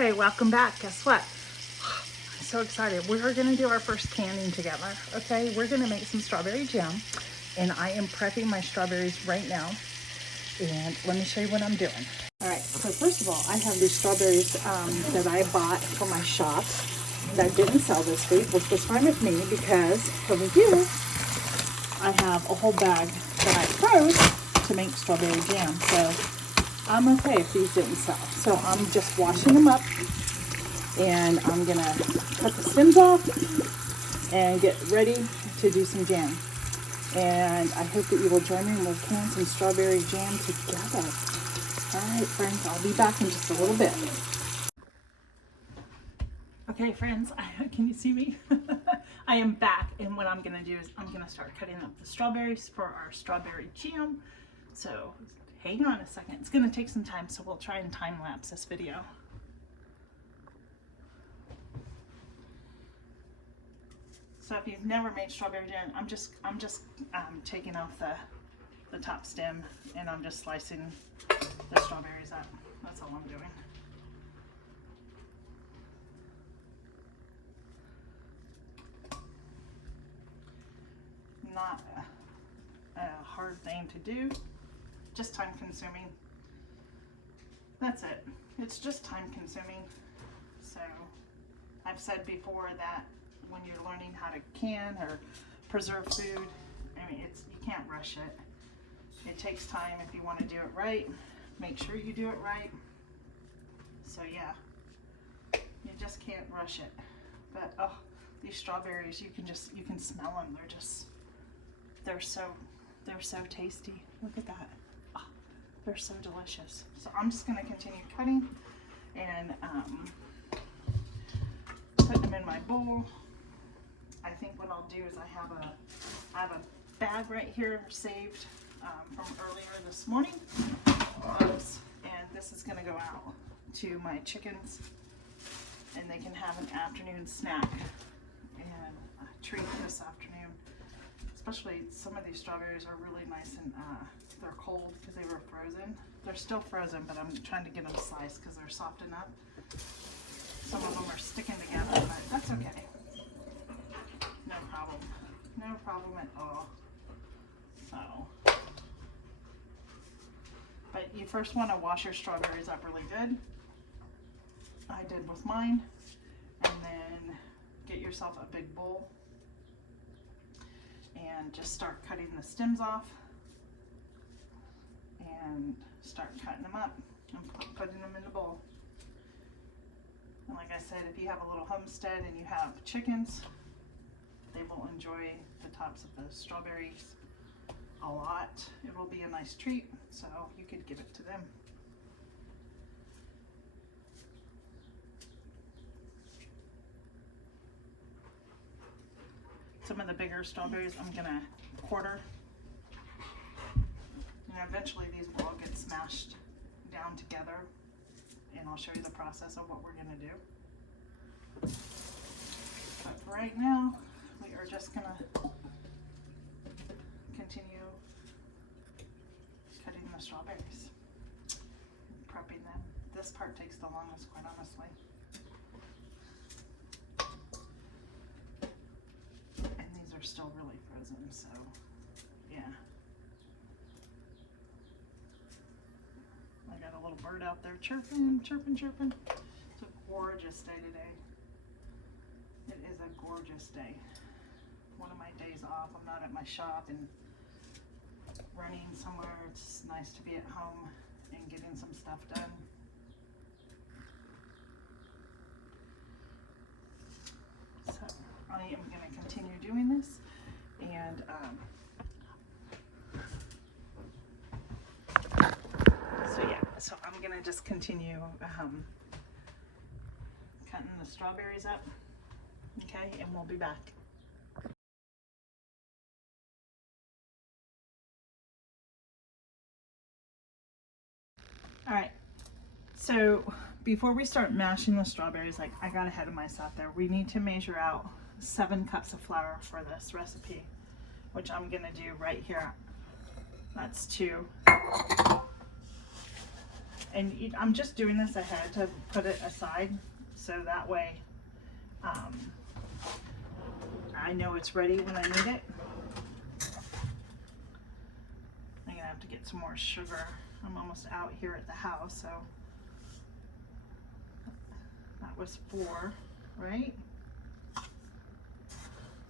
Okay, welcome back. Guess what? I'm so excited. We're gonna do our first canning together. Okay, we're gonna make some strawberry jam, and I am prepping my strawberries right now. And let me show you what I'm doing. All right, so first of all, I have these strawberries that I bought from my shop that didn't sell this week, which was fine with me because over here I have a whole bag that I froze to make strawberry jam. So I'm okay if these didn't sell. So I'm just washing them up, and I'm gonna cut the stems off and get ready to do some jam. And I hope that you will join me and we'll can some strawberry jam together. All right, friends, I'll be back in just a little bit. Okay, friends, can you see me? I am back, and what I'm gonna do is I'm gonna start cutting up the strawberries for our strawberry jam. So hang on a second. It's gonna take some time, so we'll try and time lapse this video. So if you've never made strawberry jam, I'm just taking off the top stem, and I'm just slicing the strawberries up. That's all I'm doing. Not a hard thing to do, just time consuming. That's it. It's just time consuming. So I've said before that when you're learning how to can or preserve food, I mean, you can't rush it. It takes time. If you want to do it right, make sure you do it right. So yeah, you just can't rush it. But oh, these strawberries, you can smell them. They're so tasty. Look at that. Oh, they're so delicious. So I'm just gonna continue cutting and putting them in my bowl. I think what I'll do is I have a bag right here saved from earlier this morning. Oops. And this is gonna go out to my chickens, and they can have an afternoon snack and a treat this afternoon. Especially some of these strawberries are really nice, and they're cold because they were frozen. They're still frozen, but I'm trying to get them sliced because they're soft enough. Some of them are sticking together, but that's okay. No problem. No problem at all. So, but you first want to wash your strawberries up really good. I did with mine. And then get yourself a big bowl and just start cutting the stems off and start cutting them up and putting them in the bowl. And like I said, if you have a little homestead and you have chickens, they will enjoy the tops of the strawberries a lot. It will be a nice treat, so you could give it to them. Some of the bigger strawberries I'm gonna quarter. And eventually these will all get smashed down together, and I'll show you the process of what we're gonna do. But for right now, we are just gonna continue cutting the strawberries, prepping them. This part takes the longest, quite honestly. And these are still really frozen, so yeah. I got a little bird out there chirping, chirping, chirping. It's a gorgeous day today. It is a gorgeous day. One of my days off. I'm not at my shop and running somewhere. It's nice to be at home and getting some stuff done. So I am going to continue doing this, and so yeah, so I'm going to just continue cutting the strawberries up, okay, and we'll be back. All right, so before we start mashing the strawberries, like I got ahead of myself there, we need to measure out 7 cups of flour for this recipe, which I'm gonna do right here. That's 2. And I'm just doing this ahead to put it aside, so that way I know it's ready when I need it. I'm gonna have to get some more sugar. I'm almost out here at the house, so that was 4, right?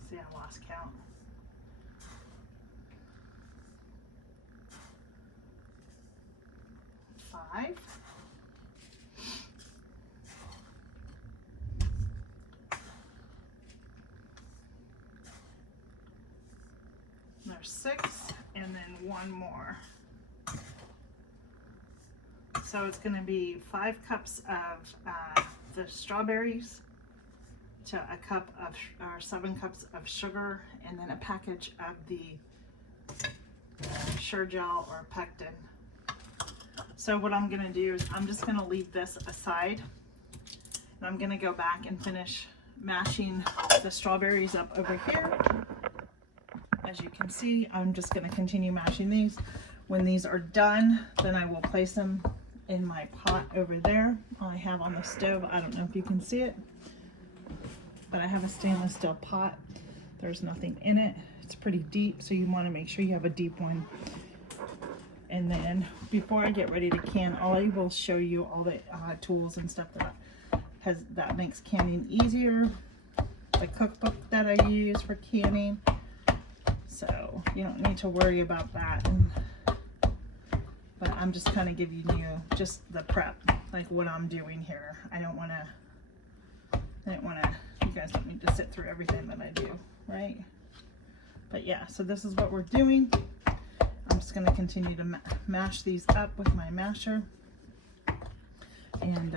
See, I lost count. 5. There's 6, and then 1 more. So it's going to be 5 cups of the strawberries to a cup of, or 7 cups of sugar, and then a package of the Sure Gel or Pectin. So what I'm going to do is I'm just going to leave this aside, and I'm going to go back and finish mashing the strawberries up over here. As you can see, I'm just going to continue mashing these. When these are done, then I will place them in my pot over there I have on the stove. I don't know if you can see it, but I have a stainless steel pot. There's nothing in it. It's pretty deep, so you want to make sure you have a deep one. And then before I get ready to can, I will show you all the tools and stuff that makes canning easier. The cookbook that I use for canning, so you don't need to worry about that. But I'm just kind of giving you just the prep, like what I'm doing here. I don't want to, you guys don't need to sit through everything that I do, right? But yeah, so this is what we're doing. I'm just going to continue to mash these up with my masher, and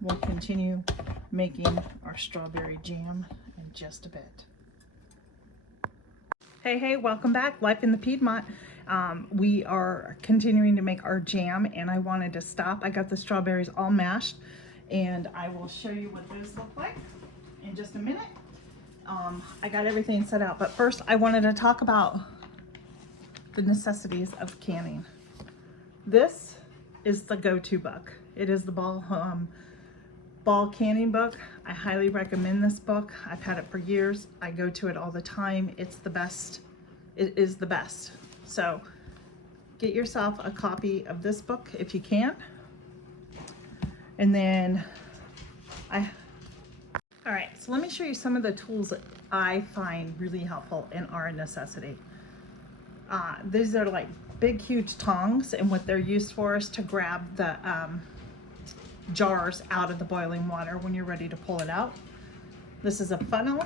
we'll continue making our strawberry jam in just a bit. Hey, welcome back. Life in the Piedmont. We are continuing to make our jam, and I wanted to stop. I got the strawberries all mashed, and I will show you what those look like in just a minute. I got everything set out, but first I wanted to talk about the necessities of canning. This is the go-to book. It is the ball canning book. I highly recommend this book. I've had it for years. I go to it all the time. It's the best. It is the best. So get yourself a copy of this book if you can. And then all right, so let me show you some of the tools that I find really helpful and are a necessity. These are like big, huge tongs, and what they're used for is to grab the jars out of the boiling water when you're ready to pull it out. This is a funnel.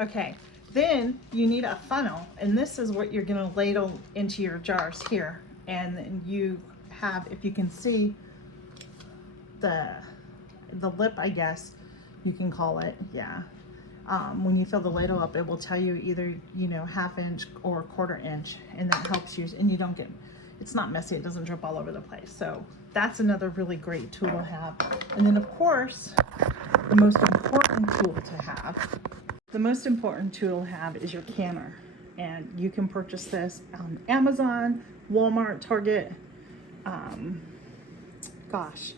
Okay, then you need a funnel, and this is what you're gonna ladle into your jars here. And then you have, if you can see, the lip, I guess you can call it, yeah. When you fill the ladle up, it will tell you either, you know, 1/2 inch or 1/4 inch, and that helps you, and you don't get, it's not messy, it doesn't drip all over the place. So that's another really great tool to have. And then of course, the most important tool to have is your canner. And you can purchase this on Amazon, Walmart, Target, gosh.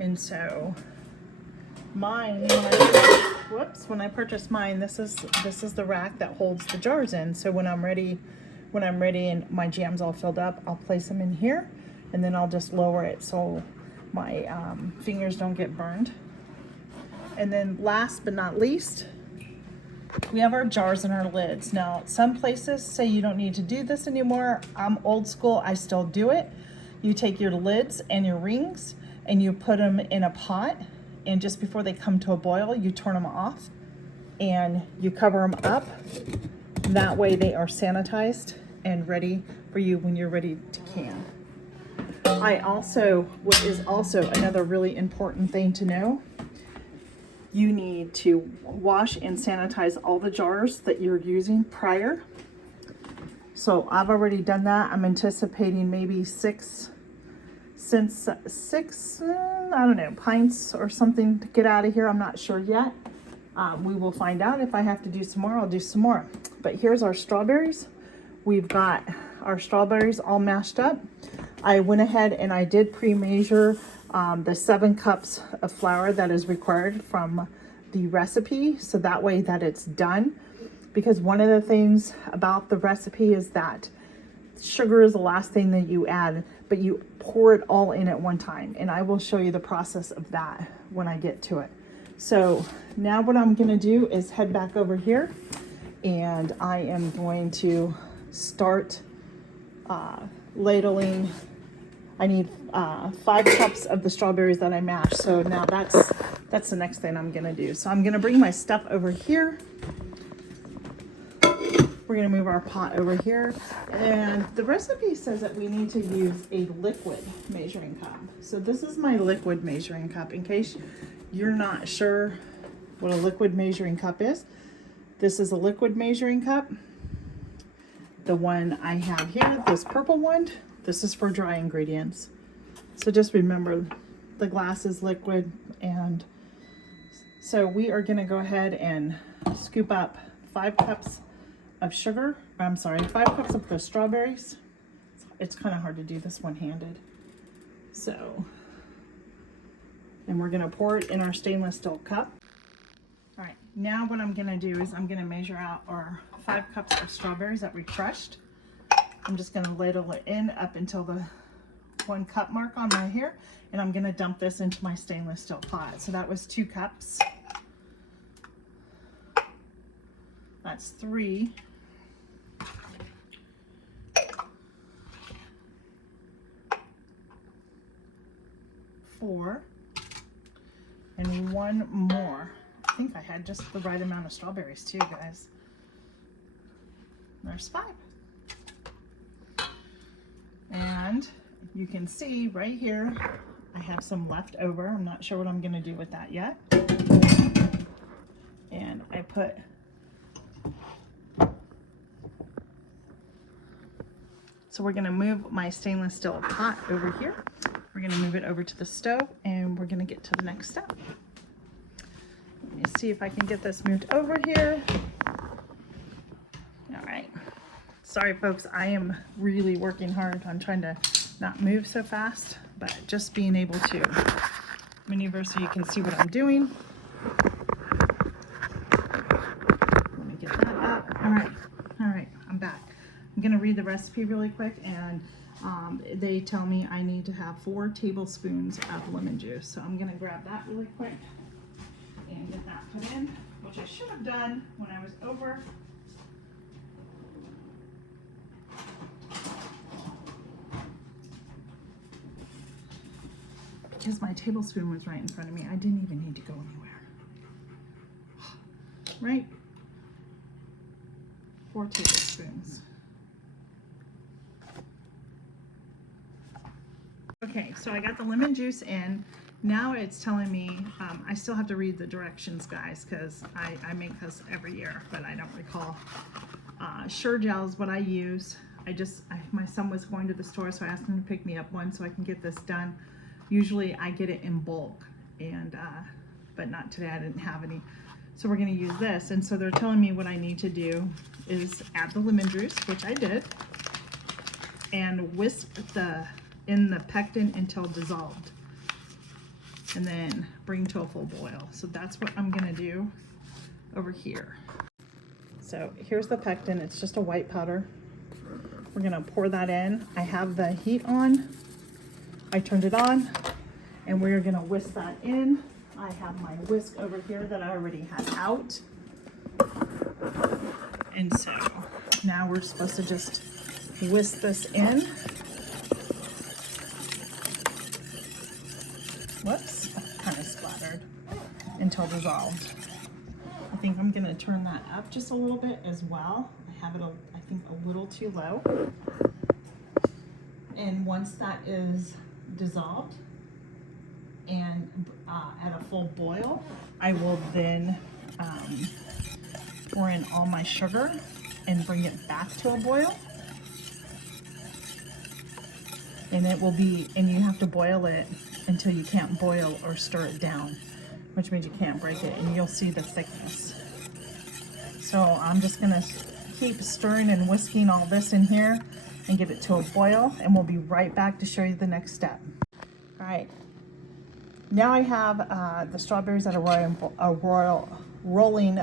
And so mine, when I purchased mine, this is the rack that holds the jars in. So when I'm ready and my jam's all filled up, I'll place them in here, and then I'll just lower it so my fingers don't get burned. And then last but not least, we have our jars and our lids. Now, some places say you don't need to do this anymore. I'm old school, I still do it. You take your lids and your rings and you put them in a pot, and just before they come to a boil, you turn them off and you cover them up. That way they are sanitized and ready for you when you're ready to can. What is also another really important thing to know, you need to wash and sanitize all the jars that you're using prior. So I've already done that. I'm anticipating maybe 6 I don't know, pints or something to get out of here. I'm not sure yet. We will find out. If I have to do some more, I'll do some more. But here's our strawberries. we've got our strawberries all mashed up. I went ahead and I did pre-measure the 7 cups of flour that is required from the recipe, so that way that it's done. Because one of the things about the recipe is that sugar is the last thing that you add, but you pour it all in at one time. And I will show you the process of that when I get to it. So now what I'm gonna do is head back over here, and I am going to start ladling. I need 5 cups of the strawberries that I mashed. So now that's the next thing I'm gonna do. So I'm gonna bring my stuff over here. We're gonna move our pot over here. And the recipe says that we need to use a liquid measuring cup. So this is my liquid measuring cup. In case you're not sure what a liquid measuring cup is, this is a liquid measuring cup. The one I have here, this purple one, this is for dry ingredients. So just remember, the glass is liquid. And so we are gonna go ahead and scoop up 5 cups of sugar. I'm sorry, 5 cups of the strawberries. It's kind of hard to do this one-handed. So, and we're gonna pour it in our stainless steel cup. All right, now what I'm gonna do is I'm gonna measure out our 5 cups of strawberries that we crushed. I'm just gonna ladle it in up until the 1 cup mark on my here, and I'm gonna dump this into my stainless steel pot. So that was 2 cups. That's 3. 4, and 1 more. I think I had just the right amount of strawberries too, guys. There's 5. And you can see right here, I have some left over. I'm not sure what I'm gonna do with that yet. And I put so we're gonna move my stainless steel pot over here. We're gonna move it over to the stove, and we're gonna get to the next step. Let me see if I can get this moved over here. All right. Sorry, folks, I am really working hard. I'm trying to not move so fast, but just being able to maneuver so you can see what I'm doing. Let me get that up. All right, I'm back. I'm gonna read the recipe really quick, and they tell me I need to have 4 tablespoons of lemon juice. So I'm gonna grab that really quick and get that put in, which I should have done when I was over. Because my tablespoon was right in front of me. I didn't even need to go anywhere. Right? 4 tablespoons. Okay, so I got the lemon juice in. Now it's telling me, I still have to read the directions, guys, because I make this every year, but I don't recall. Sure Gel is what I use. My son was going to the store, so I asked him to pick me up one so I can get this done. Usually I get it in bulk, and but not today, I didn't have any. So we're gonna use this, and so they're telling me what I need to do is add the lemon juice, which I did, and whisk in the pectin until dissolved, and then bring to a full boil. So that's what I'm gonna do over here. So here's the pectin. It's just a white powder. We're gonna pour that in. I have the heat on. I turned it on, and we're gonna whisk that in. I have my whisk over here that I already had out. And so now we're supposed to just whisk this in. Whoops, kind of splattered, until dissolved. I think I'm gonna turn that up just a little bit as well. I have it, I think, a little too low. And once that is dissolved and at a full boil, I will then pour in all my sugar and bring it back to a boil. And it will be, and you have to boil it until you can't boil or stir it down, which means you can't break it, and you'll see the thickness. So I'm just gonna keep stirring and whisking all this in here and get it to a boil, and we'll be right back to show you the next step. All right, now I have the strawberries at a rolling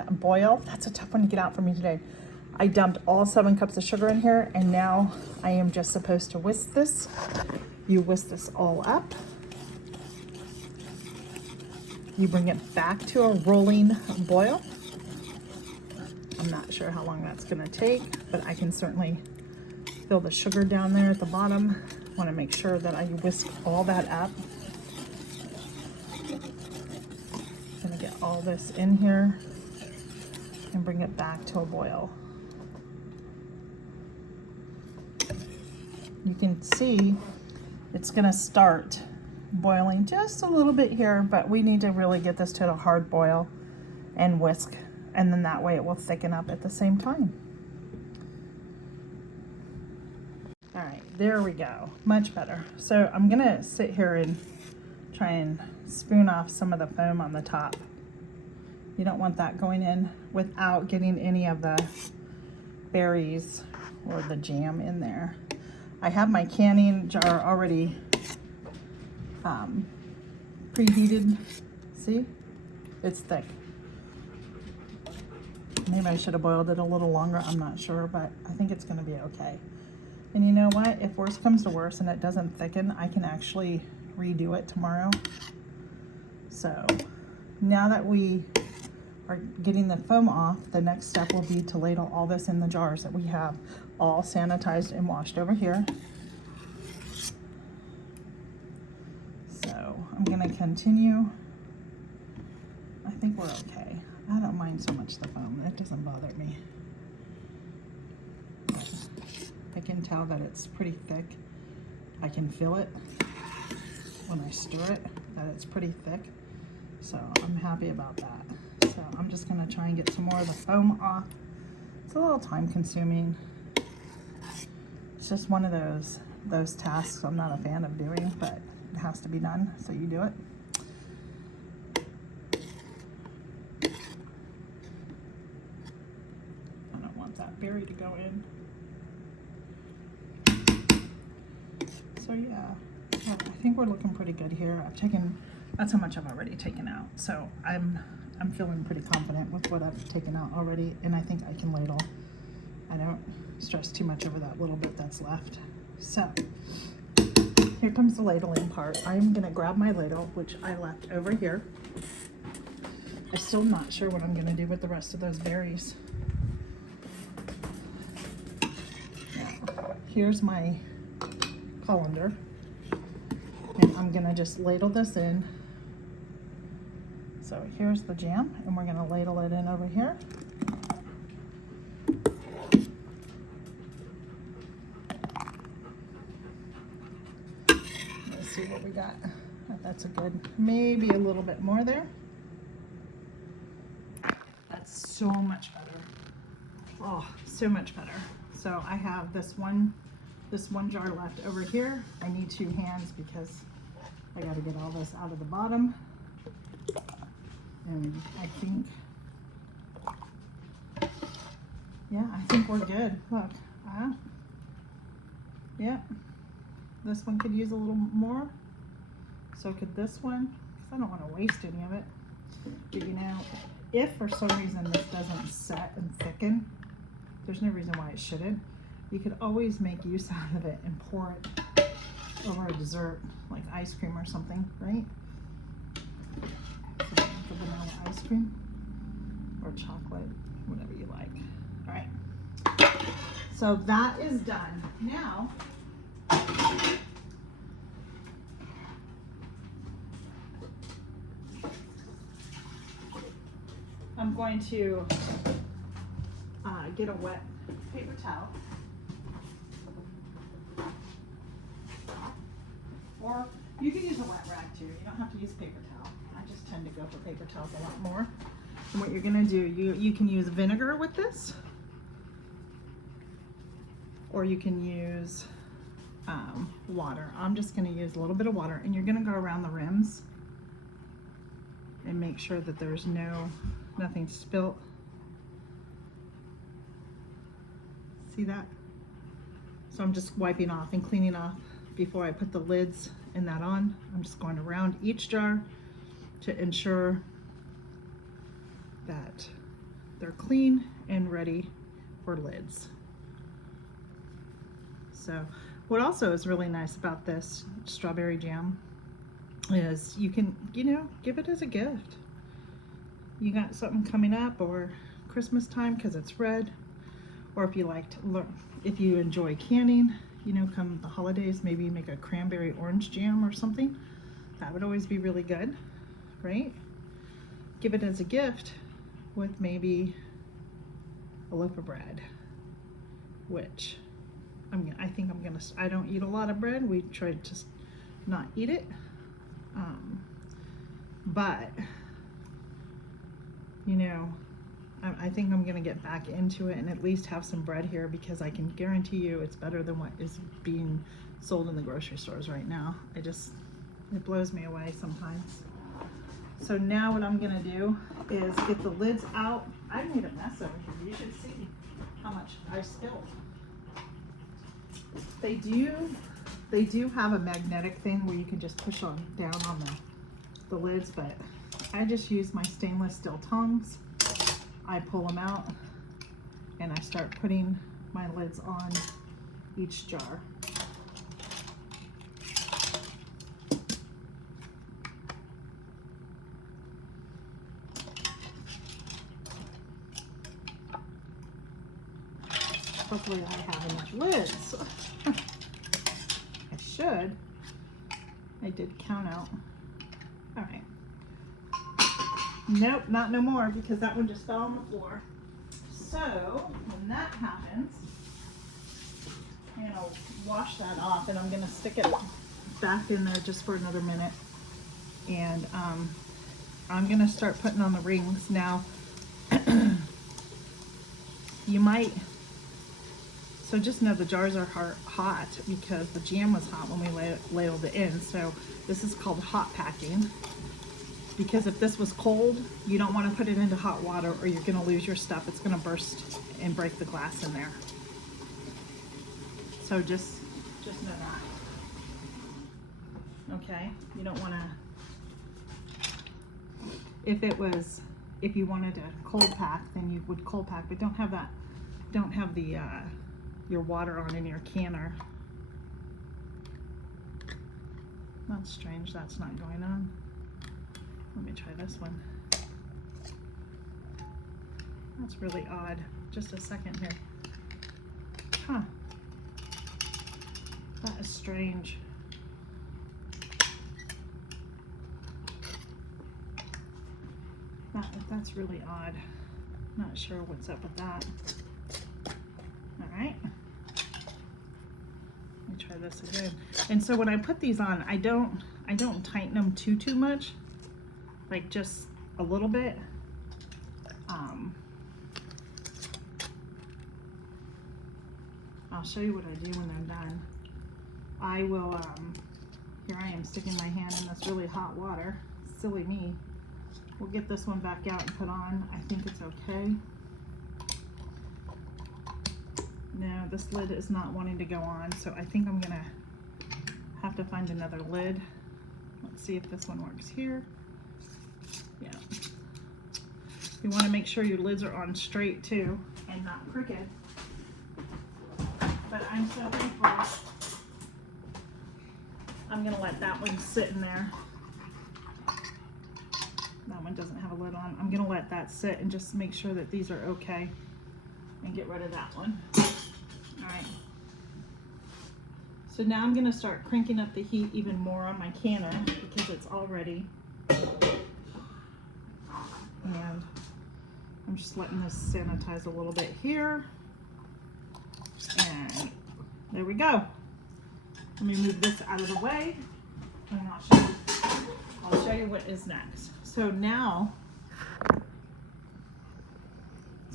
boil. That's a tough one to get out for me today. I dumped all 7 cups of sugar in here, and now I am just supposed to whisk this. You whisk this all up. You bring it back to a rolling boil. I'm not sure how long that's gonna take, but I can certainly feel the sugar down there at the bottom. I wanna make sure that I whisk all that up. I'm gonna get all this in here and bring it back to a boil. You can see it's gonna start boiling just a little bit here, but we need to really get this to a hard boil and whisk, and then that way it will thicken up at the same time. All right, there we go, much better. So I'm gonna sit here and try and spoon off some of the foam on the top. You don't want that going in without getting any of the berries or the jam in there. I have my canning jar already preheated. See, it's thick. Maybe I should have boiled it a little longer, I'm not sure, but I think it's gonna be okay. And you know what, if worse comes to worse and it doesn't thicken, I can actually redo it tomorrow. So now that we are getting the foam off, the next step will be to ladle all this in the jars that we have all sanitized and washed over here. So I'm gonna continue. I think we're okay. I don't mind so much the foam, it doesn't bother me. But I can tell that it's pretty thick. I can feel it when I stir it, that it's pretty thick. So I'm happy about that. So I'm just gonna try and get some more of the foam off. It's a little time consuming. It's just one of those tasks I'm not a fan of doing, but it has to be done, so you do it. I don't want that berry to go in. So yeah, I think we're looking pretty good here. That's how much I've already taken out. So I'm feeling pretty confident with what I've taken out already, and I think I can ladle. I don't stress too much over that little bit that's left. So here comes the ladling part. I'm gonna grab my ladle, which I left over here. I'm still not sure what I'm gonna do with the rest of those berries. Now, here's my colander, and I'm gonna just ladle this in. So here's the jam, and we're gonna ladle it in over here. Let's see what we got. That's a good, maybe a little bit more there. That's so much better. Oh, so much better. So I have this one jar left over here. I need 2 hands because I gotta get all this out of the bottom. And I think, yeah, I think we're good. Look, yeah, this one could use a little more. So could this one, because I don't want to waste any of it. But you know, if for some reason this doesn't set and thicken, there's no reason why it shouldn't. You could always make use out of it and pour it over a dessert, like ice cream or something, right? So for vanilla ice cream or chocolate, whatever you like. All right, so that is done. Now, I'm going to get a wet paper towel. Or you can use a wet rag too. You don't have to use paper towel. I just tend to go for paper towels a lot more. And what you're gonna do, you can use vinegar with this, or you can use water. I'm just gonna use a little bit of water, and you're gonna go around the rims and make sure that there's nothing spilt. See that? So I'm just wiping off and cleaning off before I put the lids and that on. I'm just going around each jar to ensure that they're clean and ready for lids. So what also is really nice about this strawberry jam is you can, you know, give it as a gift. You got something coming up, or Christmas time because it's red, or if you like to learn, if you enjoy canning, you know, come the holidays, maybe make a cranberry orange jam or something. That would always be really good, right? Give it as a gift with maybe a loaf of bread, which I think I'm gonna, I don't eat a lot of bread. We try to just not eat it. But, you know, I think I'm gonna get back into it and at least have some bread here, because I can guarantee you it's better than what is being sold in the grocery stores right now. It blows me away sometimes. So now what I'm gonna do is get the lids out. I made a mess over here. You should see how much I spilled. They do have a magnetic thing where you can just push on down on the lids, but I just use my stainless steel tongs. I pull them out and I start putting my lids on each jar. Hopefully I have enough lids. I should. I did count out. All right. Nope, not no more, because that one just fell on the floor. So when that happens, I'm gonna wash that off and I'm gonna stick it back in there just for another minute. And I'm gonna start putting on the rings now. You might, so just know the jars are hot because the jam was hot when we ladled it in. So this is called hot packing, because if this was cold, you don't want to put it into hot water or you're going to lose your stuff. It's going to burst and break the glass in there. So just know that. Okay, you don't want to, if you wanted to cold pack, then you would cold pack, but don't have the your water on in your canner. That's strange, that's not going on. Let me try this one. That's really odd. Just a second here. Huh. That is strange. That's really odd. Not sure what's up with that. All right. Let me try this again. And so when I put these on, I don't tighten them too much. Like just a little bit. I'll show you what I do when they're done. I will, here I am sticking my hand in this really hot water. Silly me. We'll get this one back out and put on. I think it's okay. No, this lid is not wanting to go on, so I think I'm gonna have to find another lid. Let's see if this one works here. Yeah. You want to make sure your lids are on straight too and not crooked. But I'm so thankful. I'm gonna let that one sit in there. That one doesn't have a lid on. I'm gonna let that sit and just make sure that these are okay and get rid of that one. All right. So now I'm gonna start cranking up the heat even more on my canner because it's all ready. And I'm just letting this sanitize a little bit here. And there we go. Let me move this out of the way and I'll show you what is next. So now,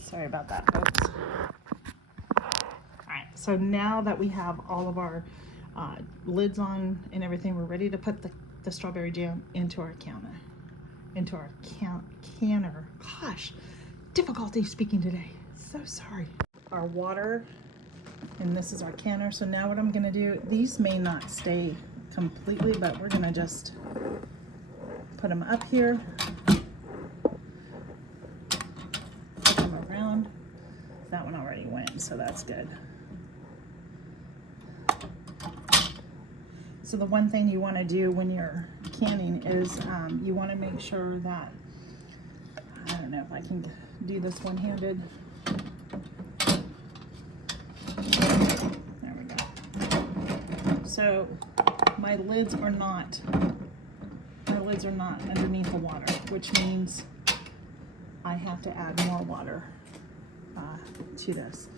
sorry about that, folks. All right, so now that we have all of our lids on and everything, we're ready to put the strawberry jam into our canner. Gosh, difficulty speaking today. So sorry. Our water And this is our canner. So now what I'm gonna do, these may not stay completely, but we're gonna just put them up here, put them around. That one already went, so that's good. So the one thing you want to do when you're canning is you want to make sure that, I don't know if I can do this one-handed. There we go. So my lids are not underneath the water, which means I have to add more water to this,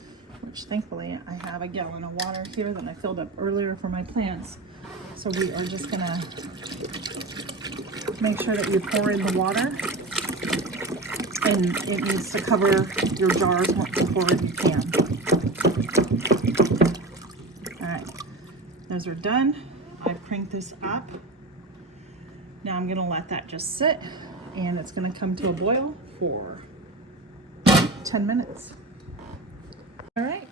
which thankfully I have a gallon of water here that I filled up earlier for my plants. So we are just gonna make sure that you pour in the water, and it needs to cover your jars before you can. All right, those are done. I cranked this up. Now I'm gonna let that just sit, and it's gonna come to a boil for 10 minutes. All right,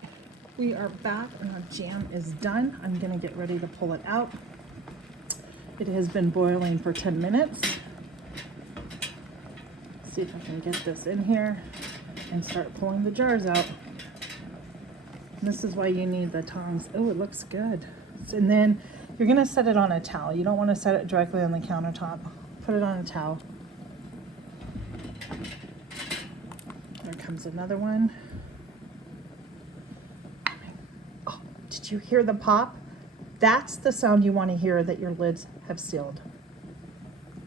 we are back and our jam is done. I'm gonna get ready to pull it out. It has been boiling for 10 minutes. See if I can get this in here and start pulling the jars out. And this is why you need the tongs. Oh, it looks good. And then you're gonna set it on a towel. You don't wanna set it directly on the countertop. Put it on a towel. There comes another one. Oh, did you hear the pop? That's the sound you want to hear that your lids have sealed.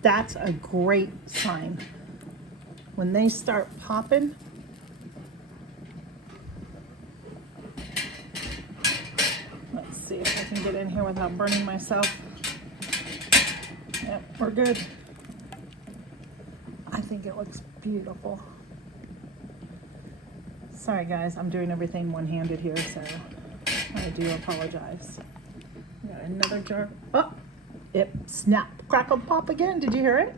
That's a great sign. When they start popping, let's see if I can get in here without burning myself. Yep, we're good. I think it looks beautiful. Sorry guys, I'm doing everything one-handed here, so I do apologize. Got another jar. Oh, it snapped, crackled, pop again. Did you hear it?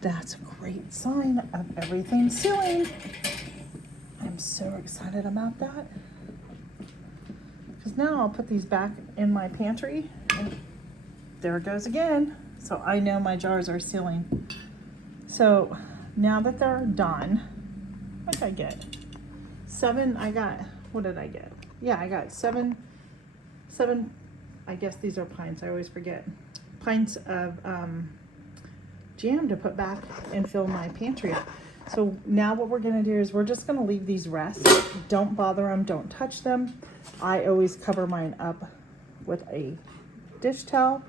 That's a great sign of everything sealing. I'm so excited about that. Because now I'll put these back in my pantry, and there it goes again. So I know my jars are sealing. So now that they're done, what did I get? 7, what did I get? Yeah, I got 7, I guess these are pints, I always forget. Pints of jam to put back and fill my pantry up. So now what we're gonna do is we're just gonna leave these rest. Don't bother them, don't touch them. I always cover mine up with a dish towel.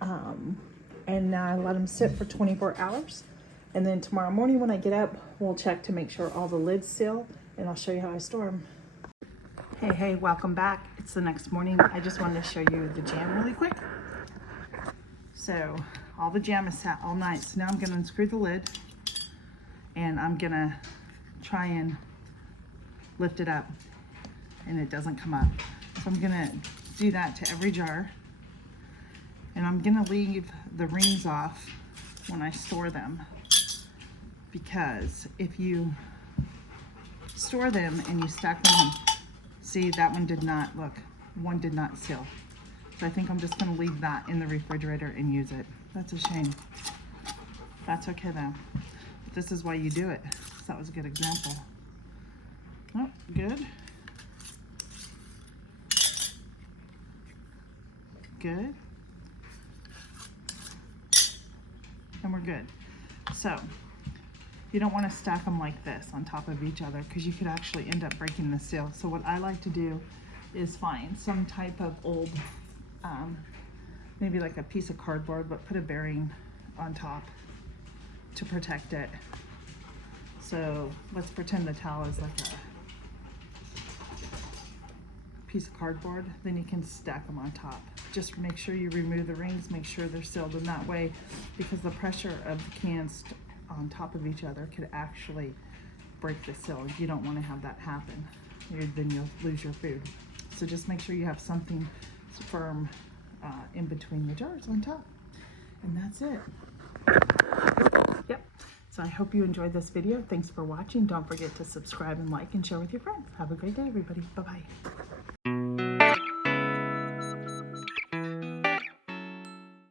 And now I let them sit for 24 hours. And then tomorrow morning when I get up, we'll check to make sure all the lids seal, and I'll show you how I store them. Hey, welcome back. It's the next morning. I just wanted to show you the jam really quick. So all the jam is sat all night. So now I'm gonna unscrew the lid, and I'm gonna try and lift it up, and it doesn't come up. So I'm gonna do that to every jar, and I'm gonna leave the rings off when I store them, because if you store them and you stack them, see, that one did not, look, one did not seal. So I think I'm just gonna leave that in the refrigerator and use it. That's a shame. That's okay though. But this is why you do it. So that was a good example. Oh, good. Good. And we're good. So you don't want to stack them like this on top of each other, because you could actually end up breaking the seal. So what I like to do is find some type of old, maybe like a piece of cardboard, but put a bearing on top to protect it. So let's pretend the towel is like a piece of cardboard, then you can stack them on top. Just make sure you remove the rings, make sure they're sealed in that way, because the pressure of the cans on top of each other could actually break the seal. You don't want to have that happen. Then you'll lose your food. So just make sure you have something firm in between the jars on top. And that's it. Yep. So So I hope you enjoyed this video. Thanks for watching. Don't forget to subscribe and like and share with your friends. Have a great day, everybody. Bye-bye.